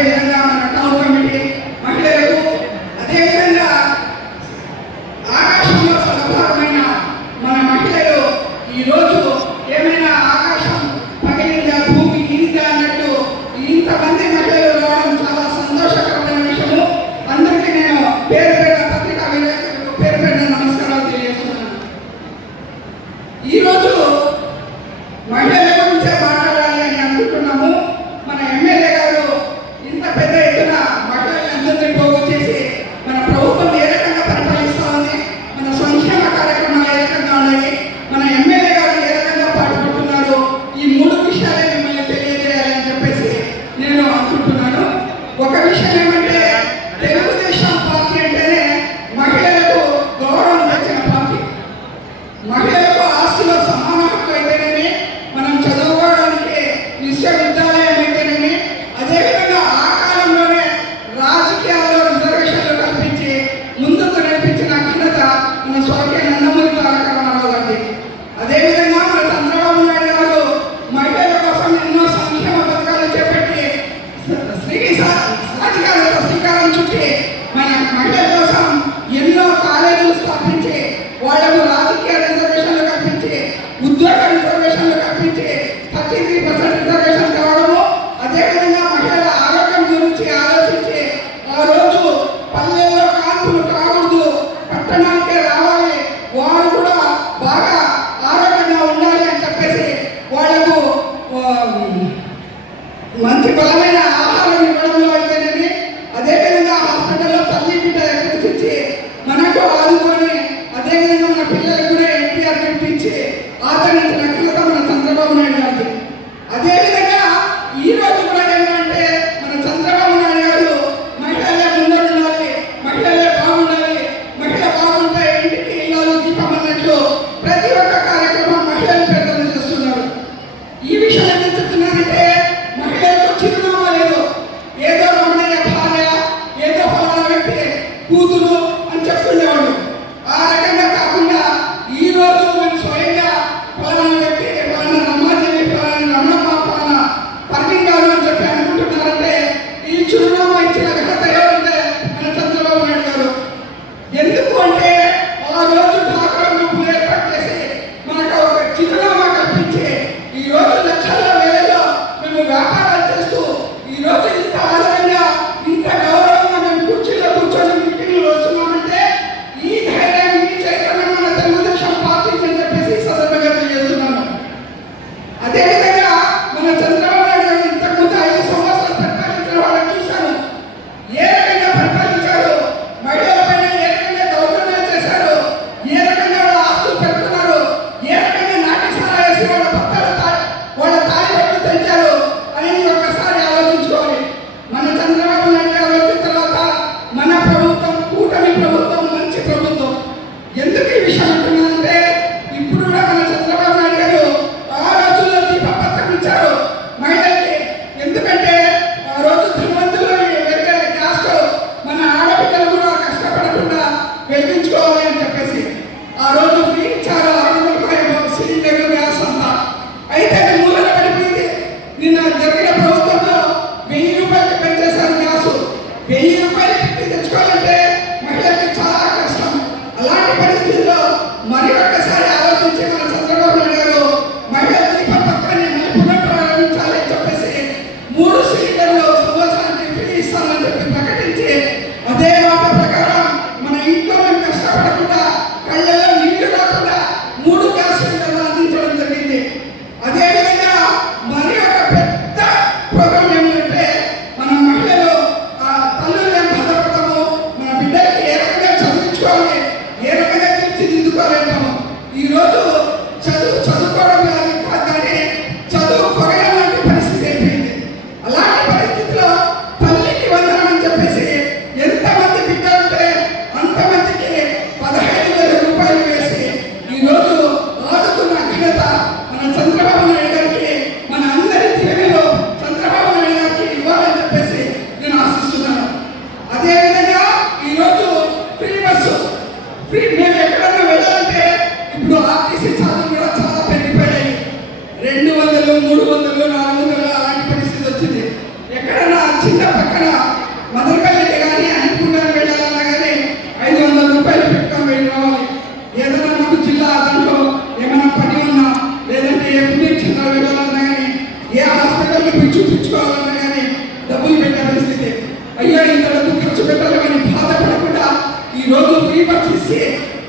అదేవిధంగా మంచి బలమే ನಿನ್ನ ಜೊತೆಗೆ మూడు వందలు నాలుగు వందలు అలాంటి పరిస్థితి వచ్చింది. నా చిన్న పక్కన మదనపల్లికి కానీ అనుకుంటాను వెళ్ళాలన్నా కానీ ఐదు వందల రూపాయలు పెట్టుకొని వెళ్ళినామని ఏదైనా నాకు జిల్లా దాంట్లో ఏమైనా పని ఉన్నా లేదంటే ఏ పుణ్యక్షేత్ర వెళ్ళాలన్నా కానీ ఏ హాస్పిటల్లో పిచ్చు పిచ్చుకోవాలన్నా కానీ డబ్బులు పెట్టే పరిస్థితి. అయ్యా ఇంత డబ్బు ఖర్చు పెట్టాలి కానీ బాధపడకుండా ఈ రోజు ఫ్రీ బస్ ఇస్తే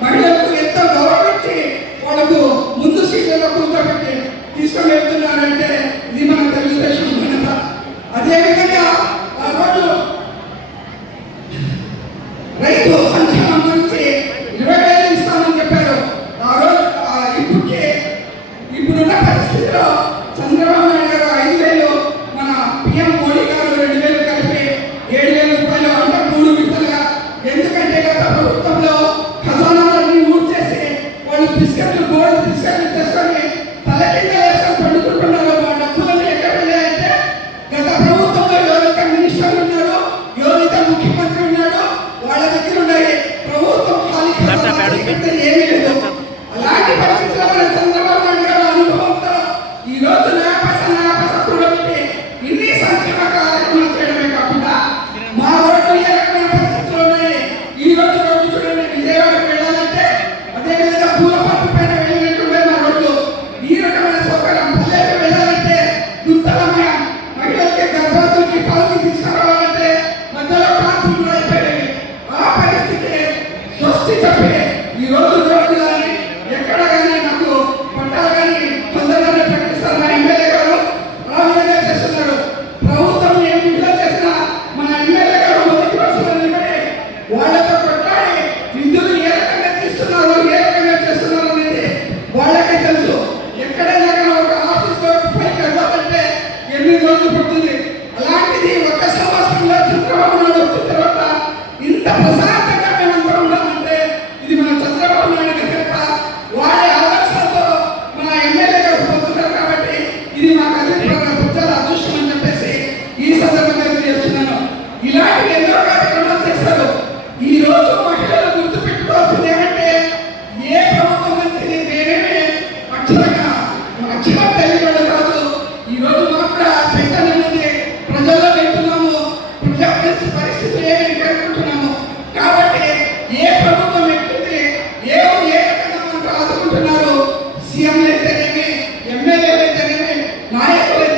మహిళలకు ఎంత గౌరవం వాళ్ళకు ముందు సీట్లలో కూర్చోబెట్టి తీసుకొని వెళ్తున్నారంటే ఇది మన తెలుగుదేశం ఘనత. అదేవిధంగా ఆ రోజు రైతు సంక్షేమం ఇరవై వేలు ఇస్తామని చెప్పారు. ఆ రోజు ఇప్పుడు ఇప్పుడున్న పరిస్థితిలో చంద్రబాబు అక్షరంగా ఒక అక్షరం తెలియడం కాదు ఈ రోజు మనం కూడా చైతన్యం నుండి ప్రజల్లో కాబట్టి ఏ ప్రభుత్వం ఎక్కింది ఏ ఏ రకంగా సీఎంలు అయితేనేమి ఎమ్మెల్యేలు అయితేనేమి నాయకులు